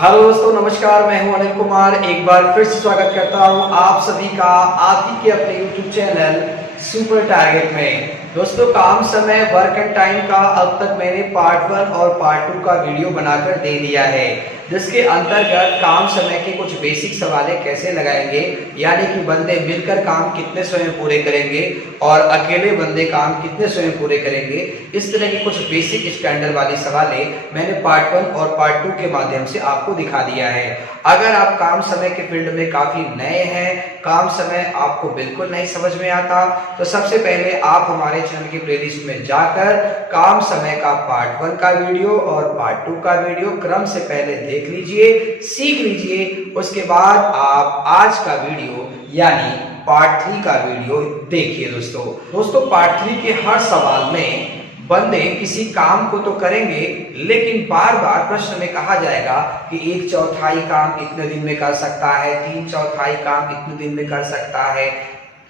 Hello दोस्तों, नमस्कार। मैं हूं अनिल कुमार। एक बार फिर से स्वागत करता हूं आप सभी का आप ही के अपने YouTube चैनल सुपर टारगेट में। दोस्तों, काम समय वर्क एंड टाइम का अब तक मैंने पार्ट 1 और पार्ट 2 का वीडियो बनाकर दे दिया है, जिसके अंतर्गत काम समय के कुछ बेसिक सवालें कैसे लगाएंगे, यानी कि बंदे मिलकर काम कितने स्वयं पूरे करेंगे और अकेले बंदे काम कितने स्वयं पूरे करेंगे, इस तरह की कुछ बेसिक स्टैंडर्ड वाली सवालें मैंने पार्ट 1 और पार्ट 2 के माध्यम से आपको दिखा दिया है। अगर आप काम समय के फील्ड में काफी नए हैं, काम समय आपको बिल्कुल नहीं समझ में आता, तो सबसे पहले आप हमारे चैनल की प्लेलिस्ट में जाकर काम समय का पार्ट 1 का वीडियो और पार्ट 2 का वीडियो क्रम से पहले देख लीजिए, सीख लीजिए। उसके बाद आप आज का वीडियो यानी पार्ट 3 का वीडियो देखिए। दोस्तों पार्ट 3 के हर सवाल में बंदे किसी काम को तो करेंगे, लेकिन बार बार प्रश्न में कहा जाएगा कि 1/4 काम इतने दिन में कर सकता है, 3/4 काम इतने दिन में कर सकता है,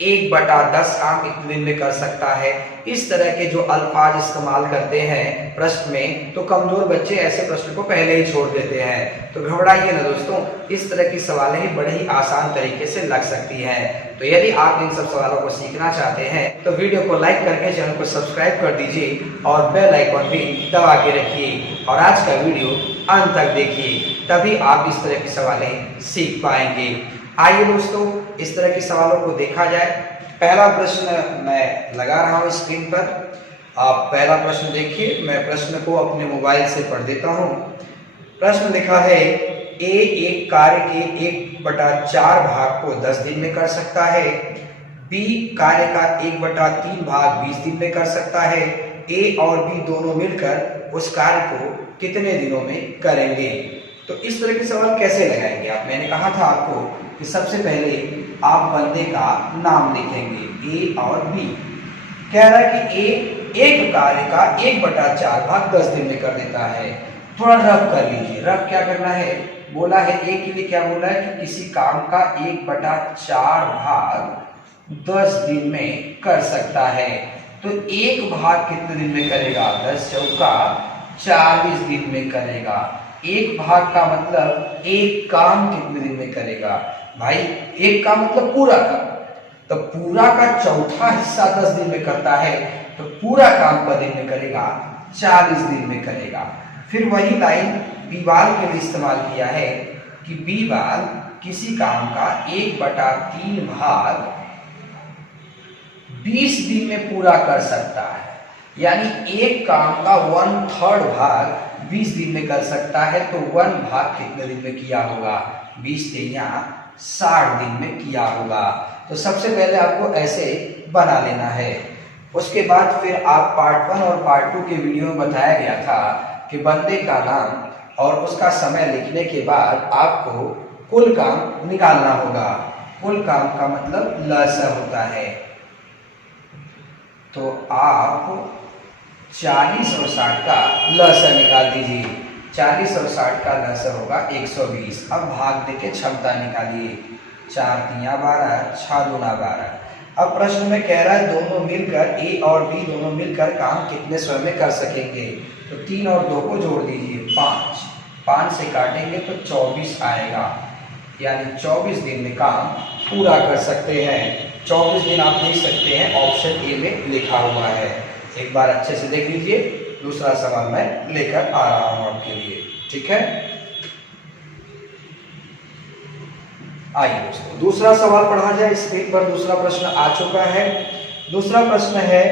1/10 काम इतने दिन में कर सकता है। इस तरह के जो अल्फाज इस्तेमाल करते हैं प्रश्न में, तो कमजोर बच्चे ऐसे प्रश्न को पहले ही छोड़ देते हैं। तो घबराइए ना दोस्तों, इस तरह की सवालें ही बड़े ही आसान तरीके से लग सकती हैं। तो यदि आप इन सब सवालों को सीखना चाहते हैं तो वीडियो को लाइक करके चैनल को सब्सक्राइब कर दीजिए और बेल आइकन भी दबा के रखिए और आज का वीडियो अंत तक देखिए, तभी आप इस तरह की सवालें सीख पाएंगे। आइए दोस्तों, इस तरह के सवालों को देखा जाए। पहला प्रश्न मैं लगा रहा हूं स्क्रीन पर, आप पहला प्रश्न देखिए। मैं प्रश्न को अपने मोबाइल से पढ़ देता हूं। प्रश्न लिखा है, ए एक कार्य के 1/4 भाग को 10 दिन में कर सकता है, बी कार्य का 1/3 भाग 20 दिन में कर सकता है, ए और बी दोनों मिलकर उस कार्य को कितने दिनों में करेंगे। तो इस तरह के सवाल कैसे लगाएंगे आप? मैंने कहा था आपको कि सबसे पहले आप बंदे का नाम लिखेंगे, ए और बी। कह रहा है कि ए एक कार्य का 1/4 भाग 10 दिन में कर देता है। थोड़ा रफ कर लीजिए। रफ क्या करना है? बोला है ए के लिए, क्या बोला है कि किसी काम का 1/4 भाग 10 दिन में कर सकता है। तो एक भाग कितने दिन में करेगा? 10 चौका 40 दिन में करेगा। एक भाग का मतलब एक काम कितने दिन में करेगा? भाई एक काम मतलब पूरा का, तो पूरा का चौथा हिस्सा 10 दिन में करता है, तो पूरा काम का दिन में करेगा 40 दिन में करेगा। फिर वही लाइन बीवाल के लिए इस्तेमाल किया है कि बीवाल किसी काम का 1/3 भाग 20 दिन में पूरा कर सकता है, यानी एक काम का 1/3 भाग 20 दिन में कर सकता है। तो 1 भाग कितने दिन में किया होगा? 20 से यहाँ 60 दिन में किया होगा। तो सबसे पहले आपको ऐसे बना लेना है। उसके बाद फिर आप पार्ट 1 और पार्ट 2 के वीडियो में बताया गया था कि बंदे का नाम और उसका समय लिखने के बाद आपको कुल काम निकालना होगा। कुल काम का मतलब लसा होता है। तो आप 40 और 60 का लसा निकाल दीजिए। 40 और 60 का लसा होगा 120। अब भाग देके क्षमता निकालिए। 4 तिया 12, 6 दूना 12। अब प्रश्न में कह रहा है दोनों मिलकर, ए और बी दोनों मिलकर काम कितने स्वयं में कर सकेंगे। तो 3 और 2 को जोड़ दीजिए, 5। 5 से काटेंगे तो 24 आएगा, यानी 24 दिन में काम पूरा कर सकते हैं। 24 दिन आप देख सकते हैं, ऑप्शन ए में लिखा हुआ है। एक बार अच्छे से देख लीजिए। दूसरा सवाल मैं लेकर आ रहा हूं आपके लिए, ठीक है। आइए दोस्तों, दूसरा सवाल पढ़ा जाए। स्क्रीन पर दूसरा प्रश्न आ चुका है। दूसरा प्रश्न है,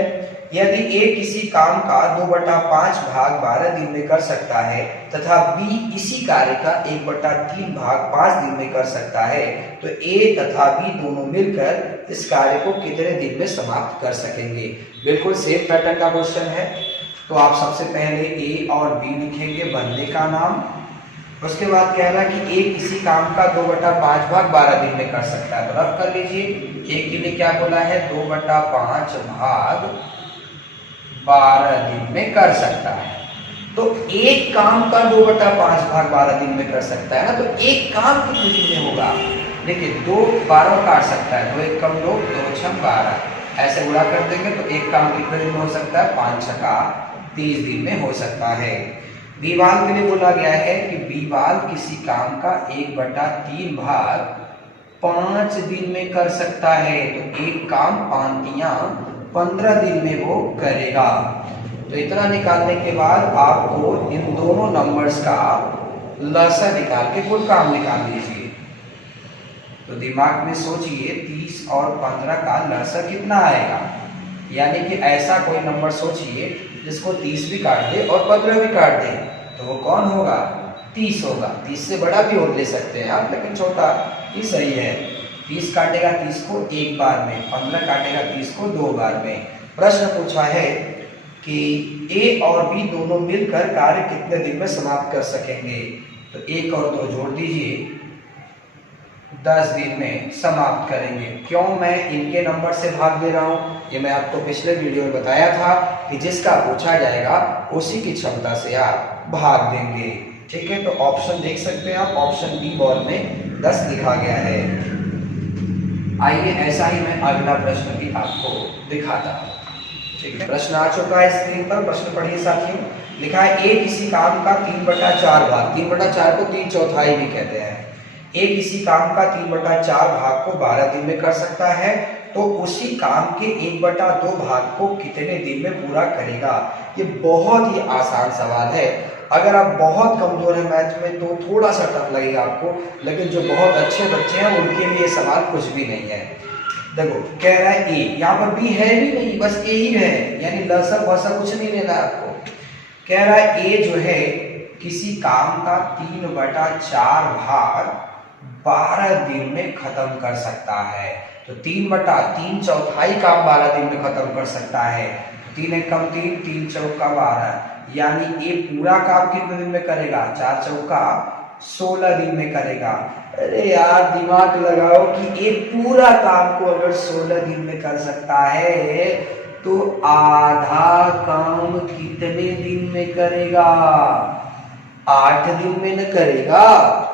यदि ए किसी काम का 2/5 भाग 12 दिन में कर सकता है तथा बी इसी कार्य का 1/3 भाग 5 दिन में कर सकता है, तो ए तथा बी दोनों मिलकर इस कार्य को कितने दिन में समाप्त कर सकेंगे। बिल्कुल सेम पैटर्न का क्वेश्चन है। तो आप सबसे पहले ए और बी लिखेंगे, बंदे का नाम। उसके बाद कह रहा है कि ए किसी काम का 2/5 भाग 12 दिन में कर सकता है। तो रफ कर लीजिए। ए के लिए क्या बोला है? 2/5 भाग 12 दिन में कर सकता है। तो एक काम का 2/5 भाग 12 दिन में कर सकता है ना, तो एक काम कितने दिन में होगा? देखिए, 2 12 काट सकता है, 2 1 कम 2, 2 6 12, ऐसे गुणा कर देंगे तो एक काम कितने दिन में हो सकता है? 5 6 30 दिन में हो सकता है। बी भाग के लिए बोला गया है कि बी भाग किसी काम का 1/3 भाग 5 दिन में कर सकता है। तो एक काम 5 या 15 दिन में वो करेगा। तो इतना निकालने के बाद आपको इन दोनों नंबर्स का लसा निकाल के कुल काम निकाल लीजिए। तो दिमाग में सोचिए 30 और 15 का लसा कितना आएगा, यानी कि ऐसा कोई नंबर सोचिए जिसको 30 भी काट दे और 15 भी काट दे, तो वो कौन होगा? 30 होगा। 30 से बड़ा भी और ले सकते हैं आप, लेकिन छोटा ही सही है। 30 काटेगा 30 को एक बार में, 15 काटेगा 30 को 2 बार में। प्रश्न पूछा है कि ए और बी दोनों मिलकर कार्य कितने दिन में समाप्त कर सकेंगे। तो 1 और 2 जोड़ दीजिए, 10 दिन में समाप्त करेंगे। क्यों मैं इनके नंबर से भाग दे रहा हूँ, ये मैं आपको पिछले वीडियो में बताया था कि जिसका पूछा जाएगा उसी की क्षमता से आप भाग देंगे। ठीक है, तो ऑप्शन देख सकते हैं आप, ऑप्शन बी बॉल में 10 लिखा गया है। आइए ऐसा ही मैं अगला प्रश्न भी आपको दिखाता हूँ। ठीक है, प्रश्न आ चुका है स्क्रीन पर, प्रश्न पढ़िए साथियों। लिखा है ए किसी काम का 3/4 भाग, 3/4 को 3/4 भी कहते हैं। ए किसी काम का 3/4 भाग को 12 दिन में कर सकता है, तो उसी काम के 1/2 भाग को कितने दिन में पूरा करेगा। ये बहुत ही आसान सवाल है। अगर आप बहुत कमजोर हैं मैथ में तो थोड़ा सा टफ लगेगा आपको, लेकिन जो बहुत अच्छे बच्चे हैं उनके लिए सवाल कुछ भी नहीं है। देखो कह रहा है ए, यहाँ पर बी है भी नहीं, बस ए ही है, यानी लसा वसा कुछ नहीं लेना आपको। कह रहा है ए जो है किसी काम का 3/4 भाग 12 दिन में खत्म कर सकता है। तो 3/3 काम 12 दिन में खत्म कर सकता है। 3 एकम 3, 3 चौका 12, यानी ये पूरा काम कितने दिन में करेगा? 4 चौका 16 दिन में करेगा। अरे यार दिमाग लगाओ कि ये पूरा काम को अगर 16 दिन में कर सकता है तो आधा काम कितने दिन में करेगा? 8 दिन में न करेगा।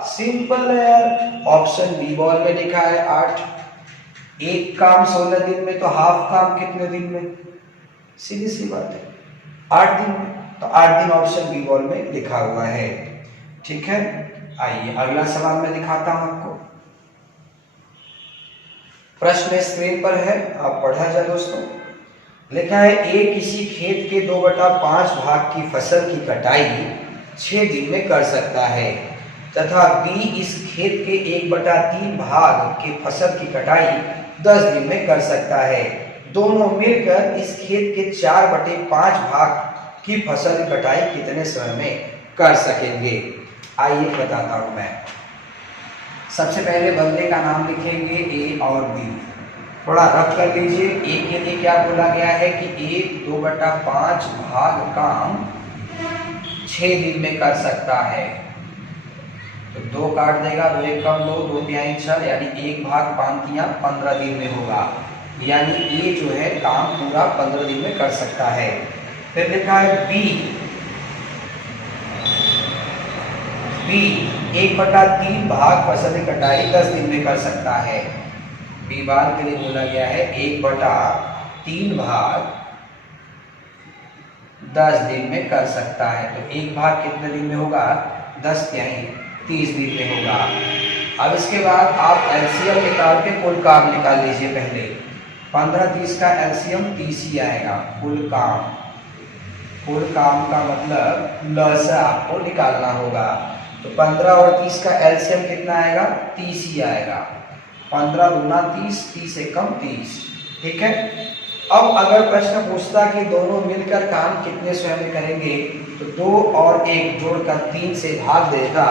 सिंपल है यार, ऑप्शन बी बॉल में लिखा है 8। एक काम 16 दिन में, तो हाफ काम कितने दिन में? सीधी सी बात है, 8 दिन में। तो 8 दिन ऑप्शन बी बॉल में लिखा हुआ है। ठीक है, आइए अगला सवाल मैं दिखाता हूं आपको। प्रश्न स्क्रीन पर है, आप पढ़ा जाए दोस्तों। लिखा है ए किसी खेत के 2/5 भाग की फसल की कटाई 6 दिन में कर सकता है, तथा बी इस खेत के 1/3 भाग की फसल की कटाई 10 दिन में कर सकता है। दोनों मिलकर इस खेत के 4/5 भाग की फसल की कटाई कितने समय में कर सकेंगे। आइए बताता हूं मैं। सबसे पहले बंदे का नाम लिखेंगे ए और बी, थोड़ा रफ कर लीजिए। ए के लिए क्या बोला गया है कि ए 2/5 भाग काम 6 दिन में कर सकता है। तो 2 काट देगा, 2 एकम 2, 2 तिहाई 6, यानी 1 भाग 5 या 15 दिन में होगा। यानी ए जो है काम पूरा 15 दिन में कर सकता है। फिर लिखा है बी 1/3 भाग फसल की कटाई 10 दिन में कर सकता है। बी बार के लिए बोला गया है 1/3 भाग 10 दिन में कर सकता है। तो 1 भाग कितने दिन में होगा? 10 तिहाई 30 दिन में होगा। अब इसके बाद आप एलसीएम निकाल के कुल काम निकाल लीजिए। पहले 15-30 का एलसीएम 30 ही आएगा। कुल काम का मतलब लसा आपको निकालना होगा। तो 15 और 30 का एलसीएम कितना आएगा? 30 ही आएगा। 15 दूना 30, 30 एकम 30। ठीक है, अब अगर प्रश्न पूछता कि दोनों मिलकर काम कितने समय में करेंगे, तो 2 और 1 जोड़कर 3 से भाग देगा,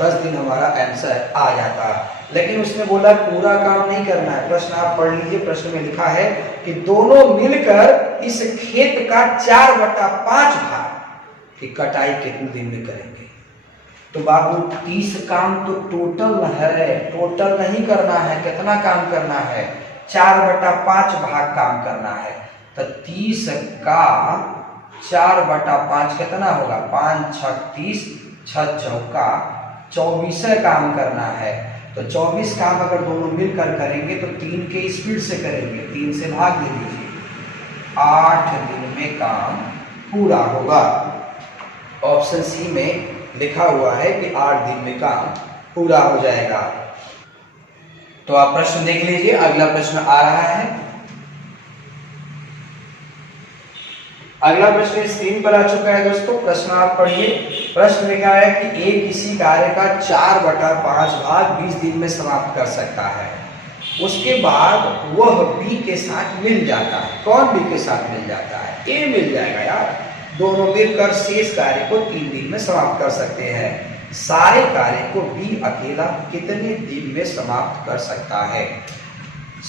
10 दिन हमारा आंसर आ जाता। लेकिन उसने बोला पूरा काम नहीं करना है। प्रश्न आप पढ़ लीजिए, प्रश्न में लिखा है कि दोनों मिलकर इस खेत का 4/5 भाग की कटाई कितने दिन में करेंगे। तो बाबू 30 काम तो टोटल है, टोटल नहीं करना है। कितना काम करना है? 4/5 भाग काम करना है। तो 30 का 4/5 कितना होगा? 5 6 30, 6 चौका 24 काम करना है। तो 24 काम अगर दोनों मिलकर करेंगे तो 3 के स्पीड से करेंगे, 3 से भाग दे दीजिए, 8 दिन में काम पूरा होगा। ऑप्शन सी में लिखा हुआ है कि 8 दिन में काम पूरा हो जाएगा। तो आप प्रश्न देख लीजिए, अगला प्रश्न आ रहा है। अगला प्रश्न स्क्रीन पर आ चुका है दोस्तों। प्रश्न आप पढ़िए। प्रश्न लिखा है कि ए किसी कार्य का 4/5 भाग 20 दिन में समाप्त कर सकता है। उसके बाद वह बी के साथ मिल जाता है। कौन बी के साथ मिल जाता है? ए मिल जाएगा यार। दोनों मिलकर शेष कार्य को 3 दिन में समाप्त कर सकते हैं। सारे कार्य को बी अकेला कितने दिन में समाप्त कर सकता है?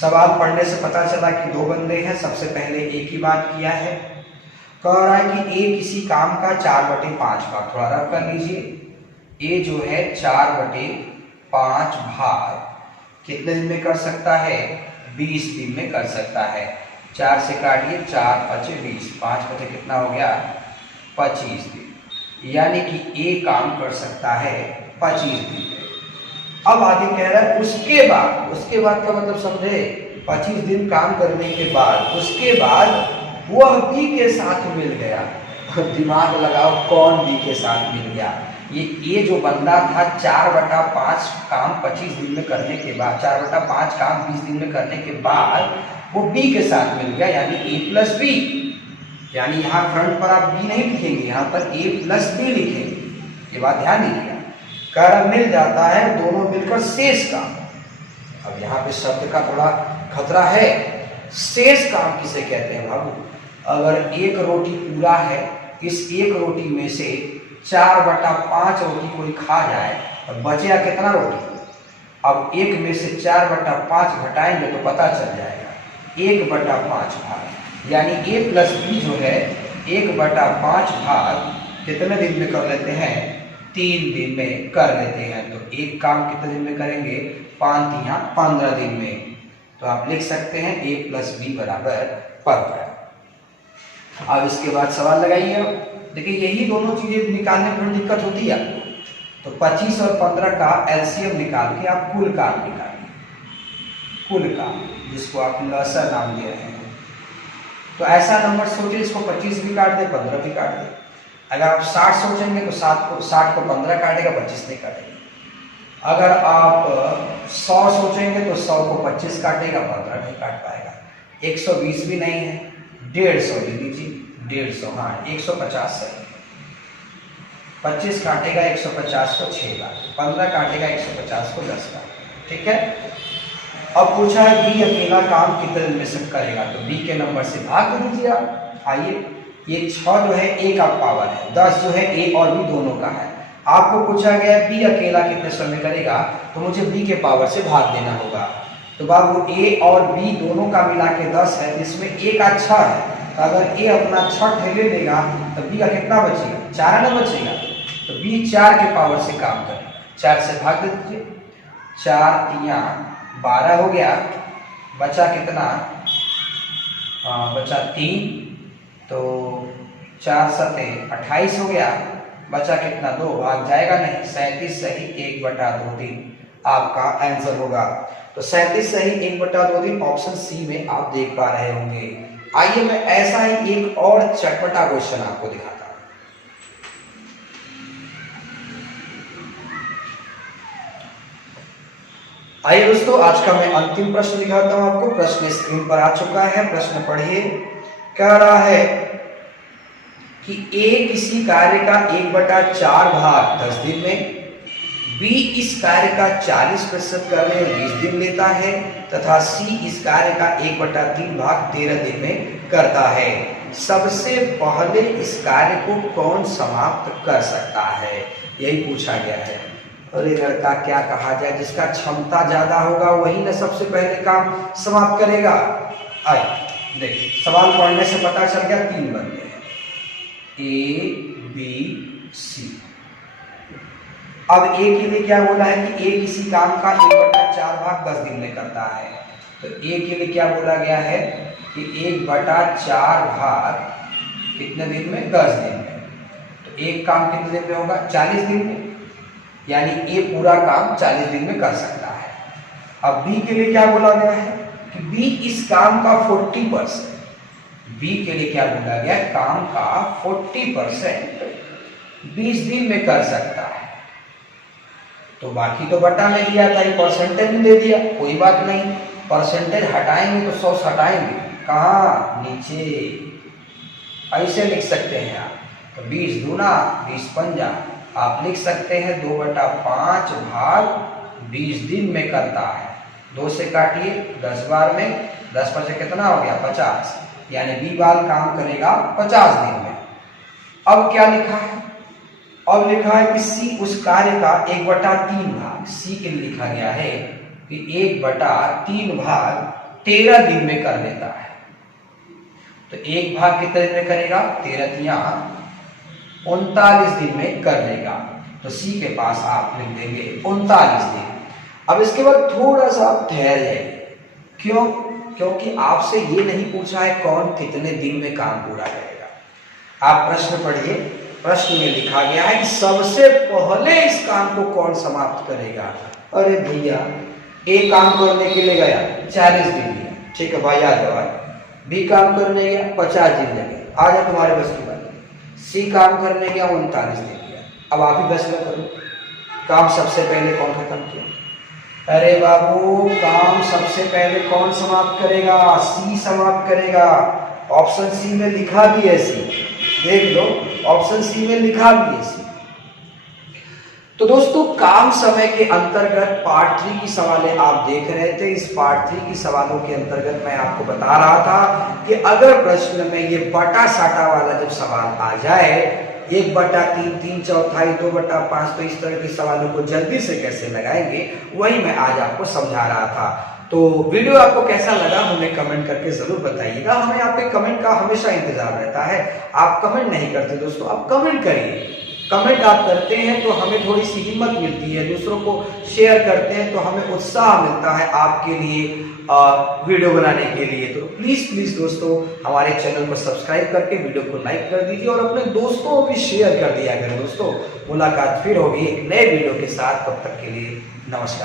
सवाल पढ़ने से पता चला कि दो बंदे हैं। सबसे पहले ए की बात किया है। कह रहा है कि ए किसी काम का 4/5 भाग, थोड़ा रफ कर लीजिए। ए जो है 4/5 भाग कितने दिन में कर सकता है? 20 दिन में कर सकता है। 4 से काटिए, 4 × 5 = 20, 5 बचे कितना हो गया? 25 दिन। यानी कि ए काम कर सकता है 25 दिन में। अब आगे कह रहा है उसके बाद का मतलब समझे? 25 दिन काम करने के बाद उसके बाद वह बी के साथ मिल गया। दिमाग लगाओ, कौन बी के साथ मिल गया? ये जो बंदा था 4/5 काम 25 दिन में करने के बाद, 4/5 काम 20 दिन में करने के बाद वो बी के साथ मिल गया, यानी a + b। यानी यहाँ फ्रंट पर आप बी नहीं लिखेंगे, यहाँ पर a + b लिखेंगे। ये बात ध्यान दीजिएगा। कारण मिल जाता है, दोनों मिलकर शेष काम। अब यहाँ पे शब्द का थोड़ा खतरा है। शेष काम किसे कहते हैं बाबू? अगर एक रोटी पूरा है, इस एक रोटी में से 4/5 रोटी कोई खा जाए और बचेगा कितना रोटी? अब एक में से 4/5 घटाएंगे तो पता चल जाएगा 1/5 भाग। यानी a + b जो है 1/5 भाग कितने दिन में कर लेते हैं? 3 दिन में कर लेते हैं। तो एक काम कितने दिन में करेंगे? 5 × 3 = 15 दिन में। तो आप लिख सकते हैं a + b = 15। अब इसके बाद सवाल लगाइए। देखिए यही दोनों चीजें निकालने में दिक्कत होती है आपको। तो 25 और 15 का एलसीएम निकाल के आप कुल काम निकालिए। कुल काम, जिसको आप लसा नाम दे रहे हैं। तो ऐसा नंबर सोचिए, इसको 25 भी काट दे, 15 भी काट दे। अगर आप 60 सोचेंगे तो 60 को 15 काटेगा, 25 नहीं काटेगा। अगर आप 100 सोचेंगे तो 100 को 25 काटेगा, 15 नहीं काट पाएगा। 120 भी नहीं है, 150 ले लीजिए। 150, हाँ 150 सही। 25 काटेगा 150 को 6 बार, 15 काटेगा 150 को 10 बार। ठीक है। अब पूछा है बी अकेला काम कितने दिन में से करेगा? तो बी के नंबर से भाग दे दीजिए आप। आइए, ये 6 जो है ए का पावर है, 10 जो है ए और बी दोनों का है। आपको पूछा गया है बी अकेला कितने समय करेगा, तो मुझे बी के पावर से भाग देना होगा। तो बाबू ए और बी दोनों का मिला के 10 है, इसमें ए का 6 है। तो अगर ए अपना 6 ठेले देगा तो बी का कितना बचेगा? 4 ना बचेगा। तो बी 4 के पावर से काम करेगा। 4 से भाग दे दीजिए, 4 × 3 = 12 हो गया। बचा कितना? बचा 3। तो 4 × 7 = 28 हो गया। बचा कितना? 2, भाग जाएगा नहीं। 37 सही 1/2 आपका आंसर होगा। तो 37 सही 1/2 ऑप्शन सी में आप देख पा रहे होंगे। आइए मैं ऐसा ही एक और चटपटा क्वेश्चन आपको दिखाता हूं। आइए दोस्तों, आज का मैं अंतिम प्रश्न दिखाता हूं आपको। प्रश्न स्क्रीन पर आ चुका है। प्रश्न पढ़िए। कह रहा है कि ए किसी कार्य का 1/4 भाग 10 दिन में, बी इस कार्य का 40% करने में 20 दिन लेता है तथा सी इस कार्य का 1/3 भाग 13 दिन में करता है। सबसे पहले इस कार्य को कौन समाप्त कर सकता है? यही पूछा गया है। अरे लड़का, क्या कहा जाए, जिसका क्षमता ज्यादा होगा वही ना सबसे पहले काम समाप्त करेगा। आइए देखिए, सवाल पढ़ने से पता चल गया 3 बंदे हैं, ए बी सी। अब ए के लिए क्या बोला है कि ए किसी काम का 1/4 भाग 10 दिन में करता है। तो ए के लिए क्या बोला गया है कि 1/4 भाग कितने दिन में? 10 दिन में। तो एक काम कितने दिन में होगा? 40 दिन में। यानी ए पूरा काम 40 दिन में कर सकता है। अब बी के लिए क्या बोला गया है कि बी इस काम का 40%, बी के लिए क्या बोला गया? काम का 40% 20 दिन में कर सकता है। तो बाकी तो बटा में दिया था, ये परसेंटेज में दे दिया, कोई बात नहीं। परसेंटेज हटाएंगे तो 100 हटाएंगे, कहाँ, नीचे। ऐसे लिख सकते हैं आप, तो 20 दूना 20 पंजा, आप लिख सकते हैं 2/5 भाग 20 दिन में करता है। 2 से काटिए 10 बार में, 10 5 कितना हो गया, 50, यानी बी बार काम करेगा 50 दिन में। अब क्या लिखा है, अब लिखा है कि सी उस कार्य का 1/3 भाग, सी के लिए लिखा गया है कि 1/3 भाग 13 दिन में कर देता है। तो 1 भाग कितने दिन में करेगा, 13 39 दिन में कर लेगा। तो सी के पास आप लिख देंगे 39 दिन। अब इसके बाद थोड़ा सा आप ठहर जाइए, क्यों, क्योंकि आपसे ये नहीं पूछा है कौन कितने दिन में काम पूरा करेगा। आप प्रश्न पढ़िए, प्रश्न में लिखा गया है कि सबसे पहले इस काम को कौन समाप्त करेगा। अरे भैया, ए काम करने के लिए गया 40 दिन लिया, ठीक है भाई, याद है। बी काम करने गया 50 दिन लगे, आ जा तुम्हारे बस की बात। सी काम करने गया 39 दिन लिया। अब आप ही फैसला करो, काम सबसे पहले कौन खत्म किया। अरे बाबू, काम सबसे पहले कौन समाप्त करेगा, सी समाप्त करेगा। ऑप्शन सी में लिखा भी है सी, देख लो, ऑप्शन सी में लिखा भी है सी। तो दोस्तों, काम समय के अंतर्गत पार्ट 3 की सवालें आप देख रहे थे। इस पार्ट 3 की सवालों के अंतर्गत मैं आपको बता रहा था कि अगर प्रश्न में ये बटा साटा वाला जब सवाल आ जाए, 1/3, 3/4, 2/5, तो इस तरह के सवालों को जल्दी से कैसे लगाएंगे, वही मैं आज आपको समझा रहा था। तो वीडियो आपको कैसा लगा हमें कमेंट करके जरूर बताइएगा। हमें आपके कमेंट का हमेशा इंतजार रहता है। आप कमेंट नहीं करते दोस्तों, आप कमेंट करिए। कमेंट आप करते हैं तो हमें थोड़ी सी हिम्मत मिलती है, दूसरों को शेयर करते हैं तो हमें उत्साह मिलता है आपके लिए वीडियो बनाने के लिए। तो प्लीज दोस्तों, हमारे चैनल को सब्सक्राइब करके वीडियो को लाइक कर दीजिए और अपने दोस्तों को भी शेयर कर दिया करें। दोस्तों, मुलाकात फिर होगी एक नए वीडियो के साथ, तब तक के लिए नमस्कार।